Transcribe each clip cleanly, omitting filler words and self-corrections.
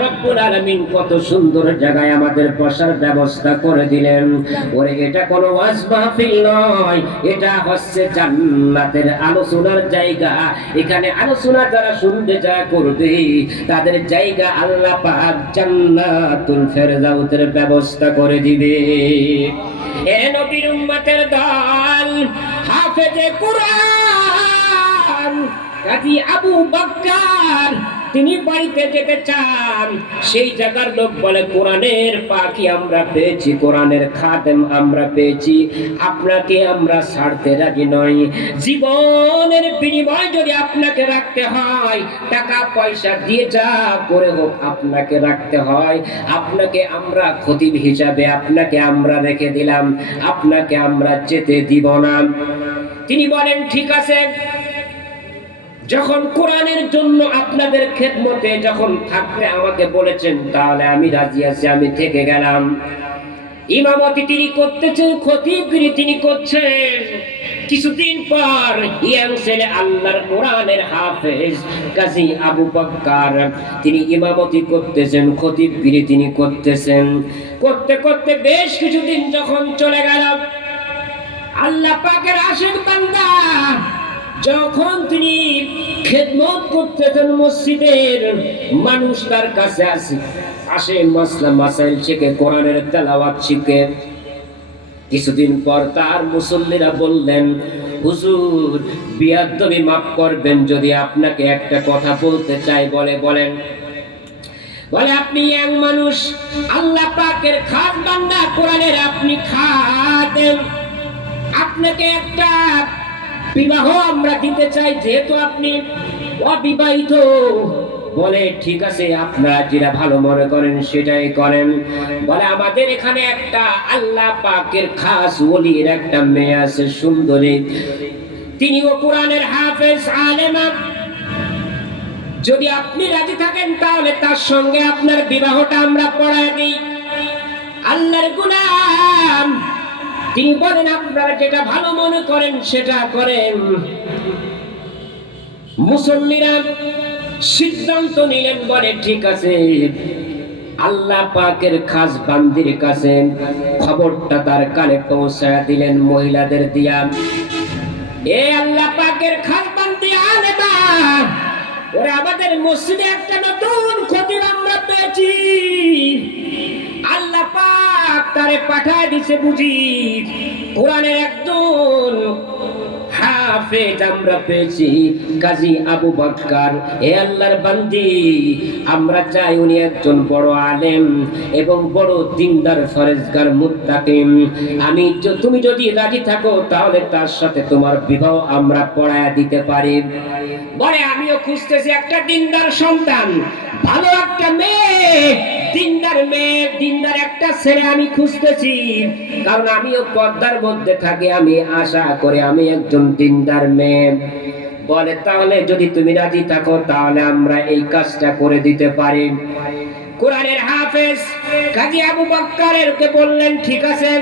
রব্বুল আলামিন কত সুন্দর জায়গায় আমাদের বসার ব্যবস্থা করে দিলেন। ওরে এটা কোনো ওয়াজ মাহফিল নয়, এটা হচ্ছে জান্নাতের আলোচনার জায়গা। এখানে আলোচনা যারা শুনতে যা করবে তাদের জায়গা আল্লাহ পাক জান্নাতুল ফেরদাউসের ব্যবস্থা করে দিবে। এ নবীর উম্মতের দল, হাফেজে কুরআন কাজী আবু বকর তিনি বাড়িতে যেতে চান। সেই জায়গার লোক বলে কোরআনের পাখি আমরা পেয়েছি, কোরআনের খাদেম আমরা পেয়েছি, আপনাকে আমরা ছাড়তে রাজি নই। জীবনের বিনিময় যদি আপনাকে রাখতে হয়, টাকা পয়সা দিয়ে যা করে হোক আপনাকে রাখতে হয়, আপনাকে আমরা খতিব হিসাবে আপনাকে আমরা রেখে দিলাম, আপনাকে আমরা যেতে দিব না। তিনি বলেন ঠিক আছে, যখন কোরআনের জন্য আপনাদের খেদমতে যখন থাকতে আমাকে বলেছেন তাহলে আমি রাজি আছি, আমি থেকে গেলাম। ইমামতি তিনি করতেছেন, খতিবগিরি তিনি করছেন। কিছুদিন পর ইয়াং ছেলে আল্লাহর কোরআনের হাফেজ কাজী আবু বকর তিনি ইমামতি করতেছেন, খতিবগিরি তিনি করতেছেন। করতে করতে বেশ কিছুদিন যখন চলে গেল, আল্লাহ পাকের আশিক বান্দা যখন তিনি খেদমত করতেছেন মসজিদের, মানুষ তার কাছে আসে মাসলা মাসাইল শিখে, কোরআনের তেলাওয়াত শিখে। কিছুদিন পর তার মুসল্লিরা বললেন, হুজুর বিয়াদবি মাফ করবেন, যদি আপনাকে একটা কথা বলতে চাই। বলেন। বলে আপনি এক মানুষ, আল্লাহ পাকের খাস বান্দা, কোরআনের আপনি খাদেম, আপনাকে একটা বিবাহ আমরা দিতে চাই, যেহেতু আপনি অবিবাহিত। বলে ঠিক আছে, আপনারা যেটা ভালো মনে করেন সেটাই করেন। বলে আমাদের এখানে একটা আল্লাহ পাকের খাস ওলির একটা মেয়ে আছে, সুন্দরী, তিনিও কোরআনের হাফেজ আলেমা। যদি আপনি রাজি থাকেন তাহলে তার সঙ্গে আপনার বিবাহটা আমরা পড়ায় দিই। আল্লাহর গোলাম তিনি বলেন আপনারা যেটা ভালো মনে করেন সেটা করেন। মুসল্লিরা সিদ্ধান্ত নিলেন, বলে ঠিক আছে। আল্লাহ পাকের খাস বান্দির কাছে খবরটা তার কানে পৌঁছায় দিলেন মহিলাদের দিয়া। এ আল্লাহ পাকের খাস বান্দি আলেমা, ওরে আমাদের মসজিদে একটা নতুন খতিব আমরা পেয়েছি, আল্লাহ পাক তারে পাঠায় দিছে বুঝি, কোরআনের একজন হাফেজ আমরা পেয়েছি, কাজী আবু বকর। হে আল্লাহর বান্দি, আমরা চাই উনি একজন বড় আলেম এবং বড় দিনদার ফরেজগার মুত্তাকিম। তুমি যদি রাজি থাকো তাহলে তার সাথে তোমার বিবাহ আমরা পড়ায়া দিতে পারি। বলে আমিও খুঁজতেছি একটা দিনদার সন্তান, ভালো একটা মেয়ে, দিনদার মেয়ে, দিনদার একটা ছেলে আমি খুঁজতেছি, কারণ আমিও পর্দার মধ্যে থাকি, আমি আশা করি আমি একজন দিনদার মেয়ে। বলে তাহলে যদি তুমি রাজি থাকো তাহলে আমরা এই কাজটা করে দিতে পারি। কোরআনের হাফেজ কাজী আবু বকরের কে বললেন ঠিক আছে।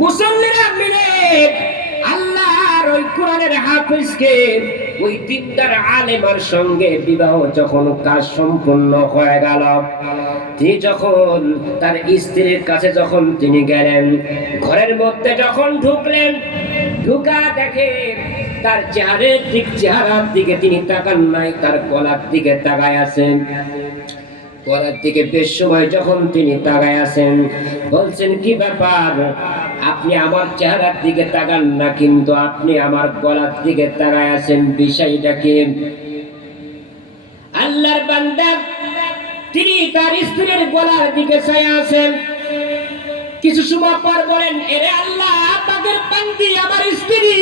মুসল্লিরা মিলে আল্লাহর ওই কোরআনের হাফেজকে ওই দিনদার আলেমার সঙ্গে বিবাহ যখন কাজ সম্পূর্ণ হয়ে গেল, তিনি যখন তার স্ত্রীর কাছে যখন তিনি গেলেন, ঘরের মধ্যে যখন ঢুকলেন, ঢুকা দেখে তার চেহারার দিকে তিনি তাকান নাই, তার গলার দিকে তাকায় আছেন। গলার দিকে বেশ সময় যখন তিনি তাকায় আছেন, বলছেন কি ব্যাপার, আপনি আমার চেহারার দিকে তাকান না, কিন্তু আপনি আমার গলার দিকে তাকায় আছেন, বিষয়টা কি? আল্লাহর বান্দা তিনি তার স্ত্রীর গলার দিকে চাই আছেন। কিছু সময় পর বলেন, এরে আল্লাহ পাকের বান্দি, আমার স্ত্রী,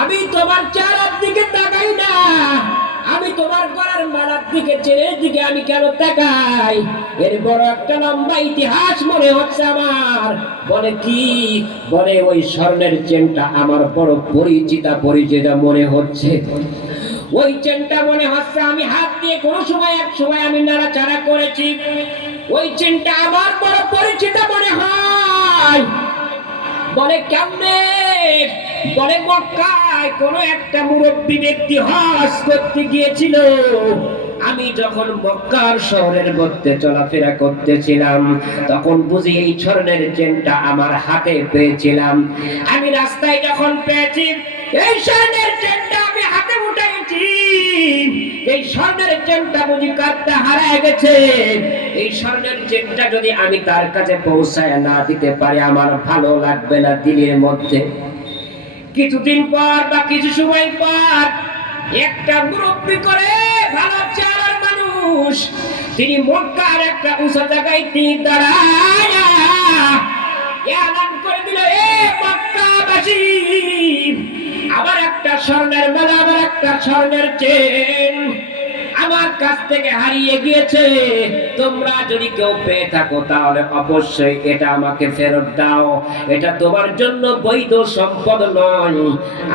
আমি তোমার চেহারার দিকে তাকাই না, আমি তোমার গলার মালার দিকে, চেনের দিকে আমি কেন তাকাই? এর বড় একটা লম্বা ইতিহাস মনে হচ্ছে আমার। বলে কি? বলে ওই স্বর্ণের চেনটা আমার বড় পরিচিত মনে হচ্ছে। ওই চেনটা মনে হচ্ছে আমি হাত দিয়ে কোনো সময় এক সময় আমি নাড়াচাড়া করেছি, ওই চেনটা আমার বড় পরিচিত মনে হয়। বলে কেমনে? বলে মক্কায় কোন একটা মুরব্বী ব্যক্তি হজ করতে গিয়েছিল। আমি যখন মক্কার শহরের মধ্যে চলাফেরা করতেছিলাম তখন বুঝি এই স্বর্ণের চেনটা আমার হাতে পেয়েছিলাম। আমি রাস্তায় যখন পেয়েছি এই স্বর্ণের চেনটা আমি হাতে উঠাইছি, এই স্বর্ণের চেনটা বুঝি কাটতে হারায় গেছে। এই স্বর্ণের চেনটা যদি আমি তার কাছে পৌঁছায় না দিতে পারি আমার ভালো লাগবে না দিলের মধ্যে। কিছুদিন পর বা কিছু সময় পর একটা মুরব্বি করে ভালো চেহারার মানুষ, তিনি মক্কার একটা উঁচু জায়গায় তিনি দাঁড়ায় এলান করে দিল, এ মক্কাবাসী, আবার একটা স্বর্ণের মালা, আবার একটা স্বর্ণের চেন আমার কাছ থেকে হারিয়ে গিয়েছে। তোমরা যদি কেউ পেয়ে থাকো তাহলে অবশ্যই এটা আমাকে ফেরত দাও। এটা তোমার জন্য বৈধ সম্পদ নয়।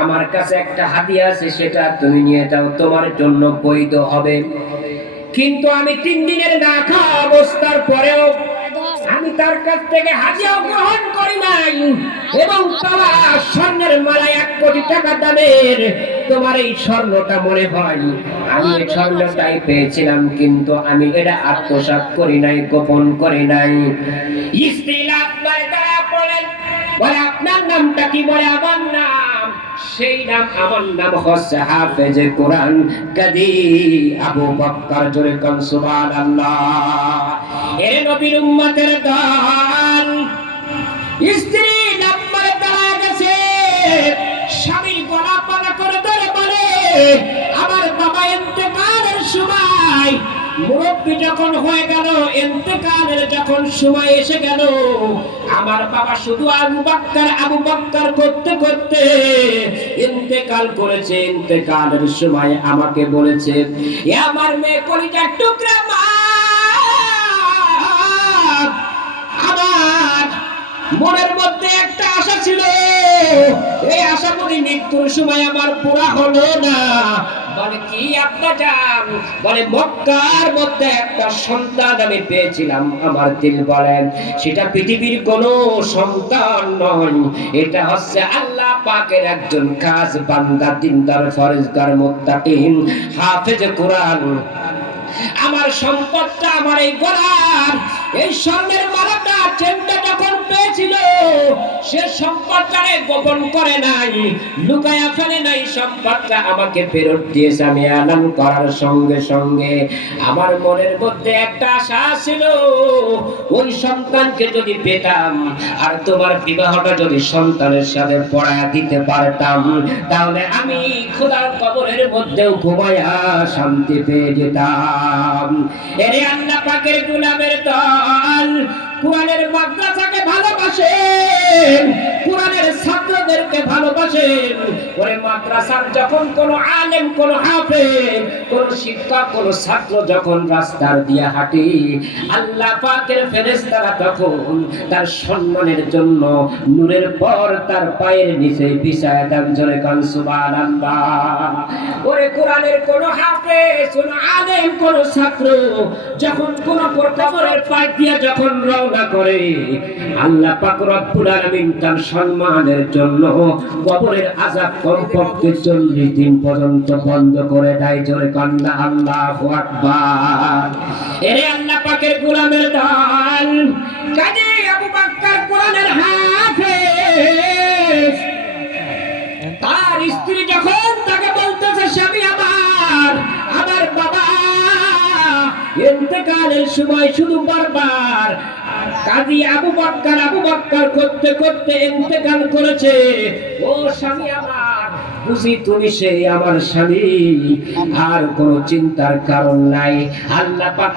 আমার কাছে একটা হাদিয়া আছে, সেটা তুমি নিয়ে যাও, তোমার জন্য বৈধ হবে। কিন্তু আমি 3 দিনের না খাওয়া অবস্থার পরেও আমি তার কাছ থেকে হাদিয়া গ্রহণ করি নাই, এবং তারা স্বর্ণের মালা 1 কোটি টাকা দামের। তোমার এই স্বর্ণটা মনে হয় আমি এই স্বর্ণটাই পেয়েছিলাম, কিন্তু আমি এটা আত্মসাৎ করি নাই, গোপন করি নাই। স্ত্রী লাভ করে তারা বলেন, বলে আপনার নামটা কি? বলে আমার নাম, সেই নাম, আমার নাম হচ্ছে হাফেজে কোরআন কাজী আবু বকর। জোরে কোন সুবহানাল্লাহ। এ নবীর উম্মতের দল, স্ত্রী নাম্বার তারা গেছে, স্বামী গলা পালা করে ধরে বলে, আমার বাবা ইন্তেকালের সময়, মুরব্বী যখন হয়ে গেল, ইন্তেকালের যখন সময় এসে গেল, আমার বাবা শুধু আবু বকর করতে করতে ইন্তেকাল করেছে। ইন্তেকালের সময় আমাকে বলেছে, এ আমার মেয়ে কলিজার টুকরা মা, আমার মনের মধ্যে একটা আশা ছিল, এই আশা করি মৃত্যুর সময় আমার পুরা হলো না। বলে কি আব্বা জান? বলে মক্কার মধ্যে একটা সন্তান আমি পেয়েছিলাম। আমার দিল বলেন সেটা পৃথিবীর কোনো সন্তান নয়, এটা হচ্ছে আল্লাহ পাকের একজন খাস বান্দা, দিনদার, ফরজগার, মুত্তাকিন, হাফেজ কোরআন। আমার সম্পদটা, আমার এই গলার এই স্বর্ণের মালাটা, চেনটা যখন পেয়েছিল, সে সম্পদটারে গোপন করে নাই, লুকায়া ফেলে নাই, সম্পদটা আমাকে ফেরত দিয়েছে। আমি এলান করার সঙ্গে সঙ্গে আমার মনের মধ্যে একটা আশা ছিল, ওই সন্তানকে যদি পেতাম আর তোমার বিবাহটা যদি সন্তানের সাথে পড়ায় দিতে পারতাম, তাহলে আমি খোদার কবরের মধ্যেও ঘুমায়া শান্তি পেয়ে যেতাম। এরে আল্লাহ পাকের গোলামের দল, কোরআনের মাদ্রাসাকে ভালোবাসেন, কোরআনের ছাত্রদেরকে ভালোবাসেন। ওই মাদ্রাসার যখন কোন আলেম, কোন হাফেজ, কোন শিক্ষক, কোন ছাত্র যখন রাস্তার দিয়ে হাঁটে, আল্লাহ পাকের ফেরেশতারা তখন তার সম্মানের জন্য নূরের পর তার পায়ের নিচে বিছায়া দেন। জোরে কান সুবহানাল্লাহ। ওরে কোরআনের কোন হাফেজ, কোন আলেম, কোন ছাত্র যখন কোন কবরের পাশ দিয়ে যখন রওনা করে, আল্লাহ পাক রব্বুল আলামিন তার সম্মানের জন্য কবরের আযাব কমপক্ষে 40 দিন পর্যন্ত বন্ধ করে দেয়। জোরে কান্না আল্লাহু আকবার। এরে আল্লাহ পাকের গোলামের দল, কাজী আবু বকর কোরআনের হাফেজ, তার স্ত্রী যখন তাকে বলতেছে, স্বামী আমার, আমার বাবা ইন্তেকালের সময় শুধু বারবার কাজী আবু বকর করতে করতে ইন্তেকাল করেছে, ও স্বামী আমার, বুঝি তুমি সেই আমার স্বামী, আর কোনো চিন্তার কারণ নাই। আল্লাহ পাক